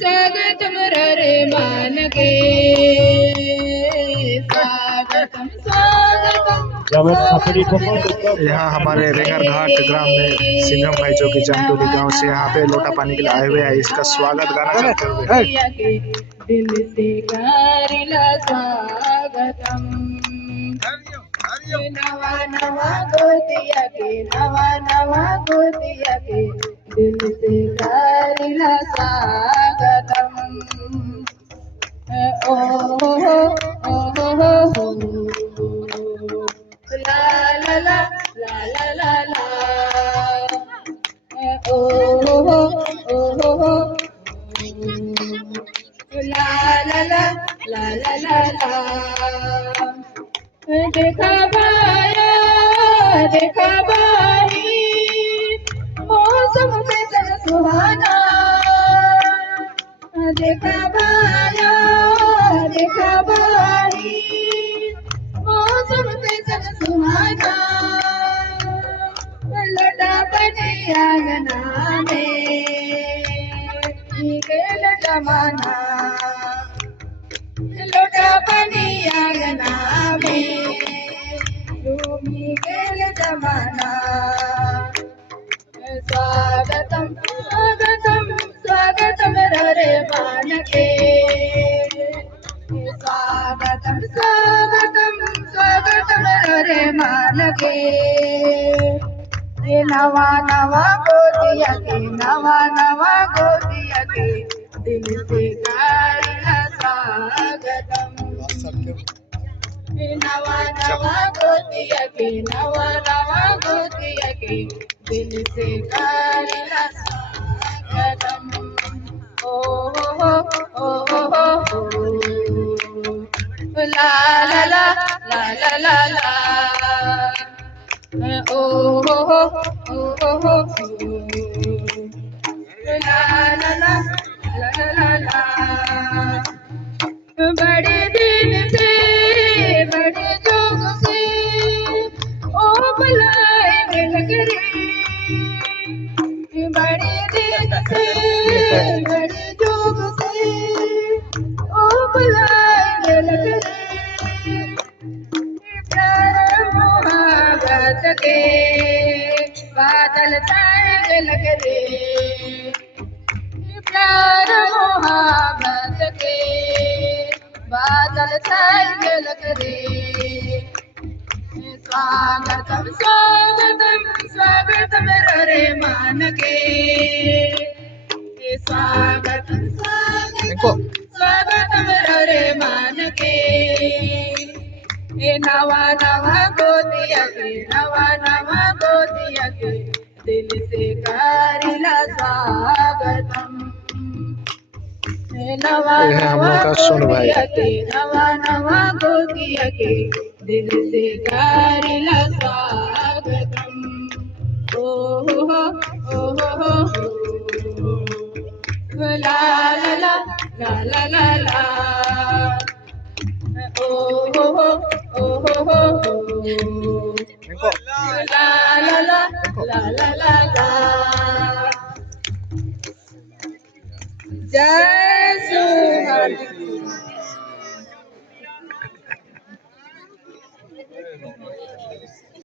स्वागतम रे मान के स्वागतम स्वागतम। यहाँ हमारे रेंगर घाट ग्राम में सिंघम भाई जो कि जमटोली गांव से यहाँ पे लोटा पानी के लिए आए हुए हैं। इसका स्वागत गाना करते हुए दिल से करिला स्वागतम। नवा नवा गोतिया के नवा नवा गोतिया के दिल से करिला स्वागतम। ओ हो ओ हो ला ला ला ला ला ला ला ओ हो ला ला ला ला ला ला ला। देखा भाई मौसम कैसा सुहाना। देखा भाई मौसम कैसा सुहाना। लोटा बने आंगना में गेल जमाना। लोटा बने आंगना में डूबी गेल जमाना। स्वागतम स्वागतम स्वागतम रे मान के स्वागतम स्वागतम स्वागतम रे मान के। नवा नवा गोतिया के नवा नवा गोतिया के दिल से करिला स्वागतम। नवा नवा गोतिया के नवा नवा गोतिया के दिल से करिला स्वागतम। ओ हो ला ला ला ला ला ला ला ओ हो ला ला ला ला ला ला। बड़े दिन से बड़े जोग से ओ बुलाए नगरी। बड़े दिन से बड़े जोग से ओ बुलाए नगरी। प्यार मोहब्बत के बादल छाए लग रे। प्यार मोहब्बत के बादल छाए लग रे। स्वागतम स्वागतम स्वागतम रे मान के स्वागतम स्वागतम स्वागतम रे मान के। नवा नवा गोतिया के नवा नवा गोतिया के दिल से करिला स्वागतम। नवा नवा गोतिया के नवा नवा गोतिया के दिल से करिला स्वागतम। ओ हो ला ला ला ला ला ला ला ओ हो ला ला ला ला ला ला ला। जय सुहानी।